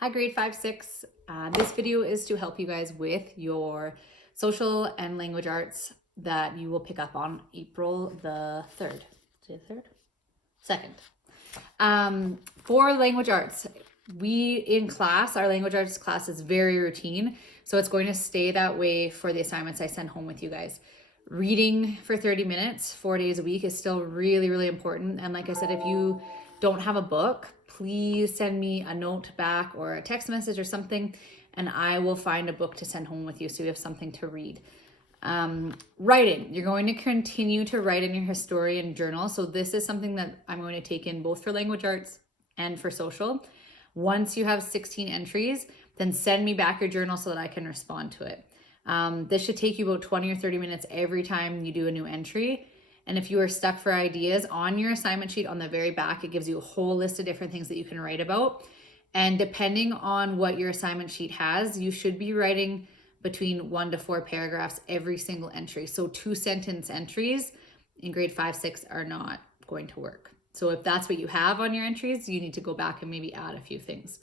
Hi, grade 5-6. This video is to help you guys with your social and language arts that you will pick up on April the 3rd. Is it the 3rd? 2nd. For language arts, in class, our language arts class is very routine. So it's going to stay that way for the assignments I send home with you guys. Reading for 30 minutes, 4 days a week is still really, really important. And like I said, if you don't have a book, please send me a note back or a text message or something, and I will find a book to send home with you so you have something to read. Writing, you're going to continue to write in your historian journal. So this is something that I'm going to take in both for language arts and for social. Once you have 16 entries, then send me back your journal so that I can respond to it. This should take you about 20 or 30 minutes every time you do a new entry. And if you are stuck for ideas, on your assignment sheet on the very back, it gives you a whole list of different things that you can write about. And depending on what your assignment sheet has, you should be writing between 1 to 4 paragraphs every single entry. So 2-sentence entries in grade 5-6 are not going to work. So if that's what you have on your entries, you need to go back and maybe add a few things.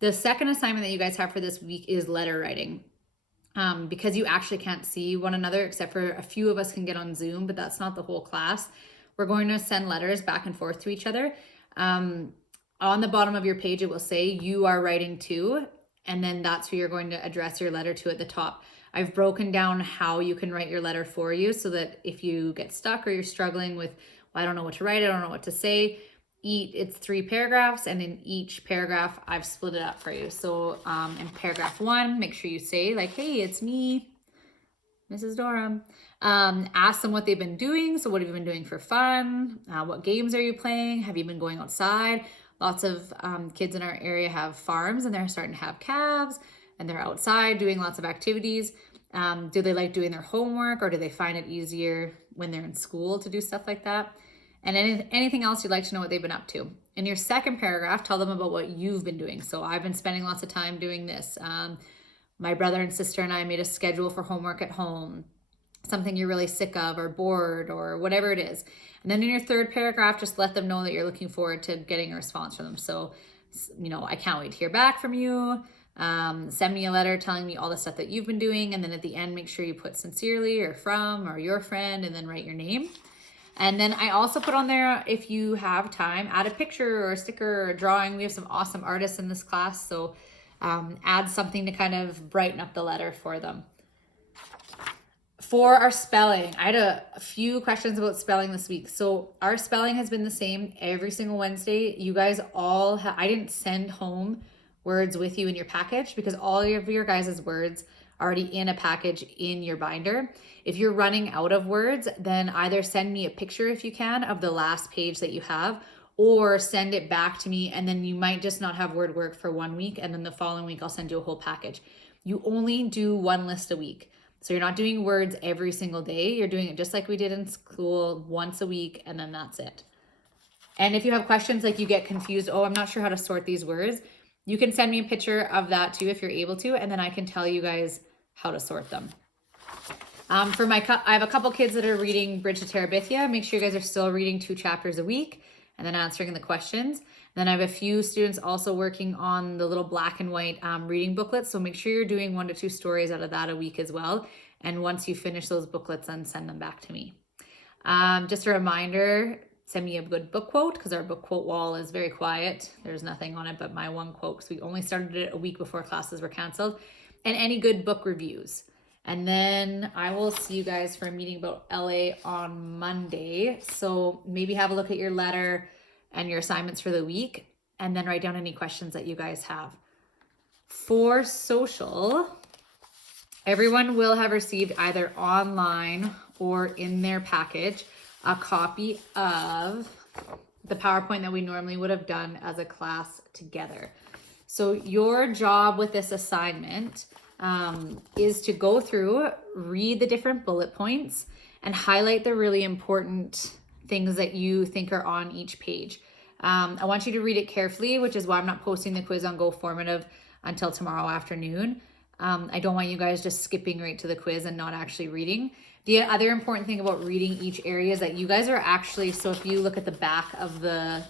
The second assignment that you guys have for this week is letter writing. Because you actually can't see one another, except for a few of us can get on Zoom, but that's not the whole class. We're going to send letters back and forth to each other. On the bottom of your page, it will say you are writing to, and then that's who you're going to address your letter to at the top. I've broken down how you can write your letter for you so that if you get stuck or you're struggling with, well, I don't know what to write, I don't know what to say, it's 3 paragraphs, and in each paragraph I've split it up for you. So in paragraph 1, make sure you say like, hey, it's me, Mrs. Dorham. Ask them what they've been doing. So what have you been doing for fun? What games are you playing? Have you been going outside? Lots of kids in our area have farms and they're starting to have calves and they're outside doing lots of activities. Do they like doing their homework, or do they find it easier when they're in school to do stuff like that? And anything else you'd like to know what they've been up to. In your second paragraph, tell them about what you've been doing. So I've been spending lots of time doing this. My brother and sister and I made a schedule for homework at home. Something you're really sick of or bored or whatever it is. And then in your third paragraph, just let them know that you're looking forward to getting a response from them. So, I can't wait to hear back from you. Send me a letter telling me all the stuff that you've been doing. And then at the end, make sure you put sincerely or from or your friend, and then write your name. And then I also put on there, if you have time, add a picture or a sticker or a drawing. We have some awesome artists in this class, so add something to kind of brighten up the letter for them. For our spelling, I had a few questions about spelling this week. So our spelling has been the same every single Wednesday. You guys all I didn't send home words with you in your package because all of your guys' words are already in a package in your binder. If you're running out of words, then either send me a picture if you can of the last page that you have, or send it back to me, and then you might just not have word work for 1 week, and then the following week I'll send you a whole package. You only do 1 list a week. So you're not doing words every single day. You're doing it just like we did in school, once a week, and then that's it. And if you have questions, like you get confused, oh, I'm not sure how to sort these words, you can send me a picture of that too if you're able to, and then I can tell you guys how to sort them. I have a couple kids that are reading Bridge to Terabithia. Make sure you guys are still reading 2 chapters a week and then answering the questions. Then I have a few students also working on the little black and white reading booklets. So make sure you're doing 1 to 2 stories out of that a week as well. And once you finish those booklets, then send them back to me. Just a reminder, send me a good book quote, because our book quote wall is very quiet. There's nothing on it but my one quote, because we only started it a week before classes were canceled. And any good book reviews. And then I will see you guys for a meeting about LA on Monday. So maybe have a look at your letter and your assignments for the week, and then write down any questions that you guys have. For social, everyone will have received either online or in their package a copy of the PowerPoint that we normally would have done as a class together. So your job with this assignment is to go through, read the different bullet points, and highlight the really important things that you think are on each page. I want you to read it carefully, which is why I'm not posting the quiz on Go Formative until tomorrow afternoon. I don't want you guys just skipping right to the quiz and not actually reading. The other important thing about reading each area is that you guys are actually, so if you look at the back of the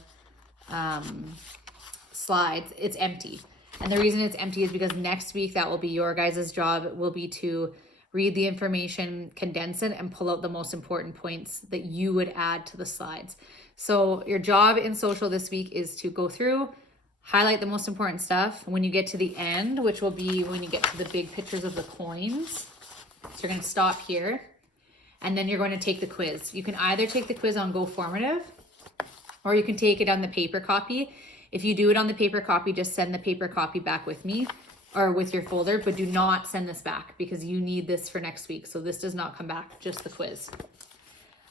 slides, it's empty. And the reason it's empty is because next week, that will be your guys' job, will be to read the information, condense it, and pull out the most important points that you would add to the slides. So your job in social this week is to go through, highlight the most important stuff. When you get to the end, which will be when you get to the big pictures of the coins, so you're going to stop here, and then you're going to take the quiz. You can either take the quiz on GoFormative, or you can take it on the paper copy. If you do it on the paper copy, just send the paper copy back with me or with your folder, but do not send this back because you need this for next week. So this does not come back, just the quiz.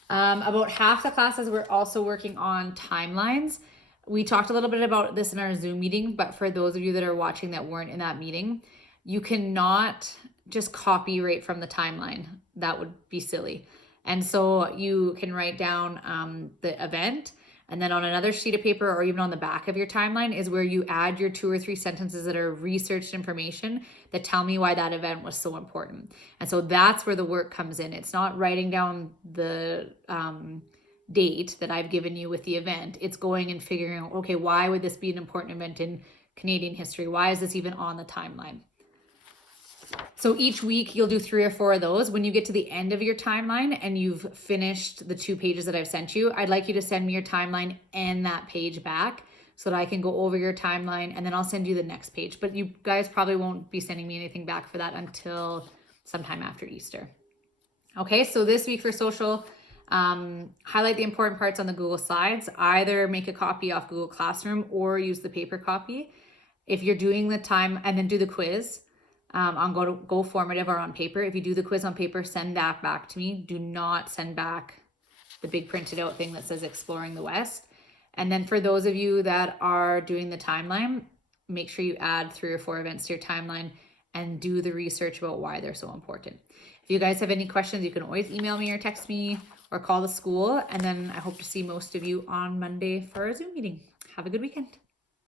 About half the classes, we're also working on timelines. We talked a little bit about this in our Zoom meeting, but for those of you that are watching that weren't in that meeting, you cannot just copy right from the timeline. That would be silly. And so you can write down the event, and then on another sheet of paper or even on the back of your timeline is where you add your 2 or 3 sentences that are researched information that tell me why that event was so important. And so that's where the work comes in. It's not writing down the date that I've given you with the event. It's going and figuring out, okay, why would this be an important event in Canadian history? Why is this even on the timeline? So each week you'll do 3 or 4 of those. When you get to the end of your timeline and you've finished the 2 pages that I've sent you, I'd like you to send me your timeline and that page back so that I can go over your timeline, and then I'll send you the next page. But you guys probably won't be sending me anything back for that until sometime after Easter. Okay, so this week for social, highlight the important parts on the Google Slides. Either make a copy off Google Classroom or use the paper copy. If you're doing the time, and then do the quiz on GoFormative or on paper. If you do the quiz on paper, send that back to me. Do not send back the big printed out thing that says Exploring the West. And then for those of you that are doing the timeline, make sure you add 3 or 4 events to your timeline and do the research about why they're so important. If you guys have any questions, you can always email me or text me or call the school. And then I hope to see most of you on Monday for our Zoom meeting. Have a good weekend.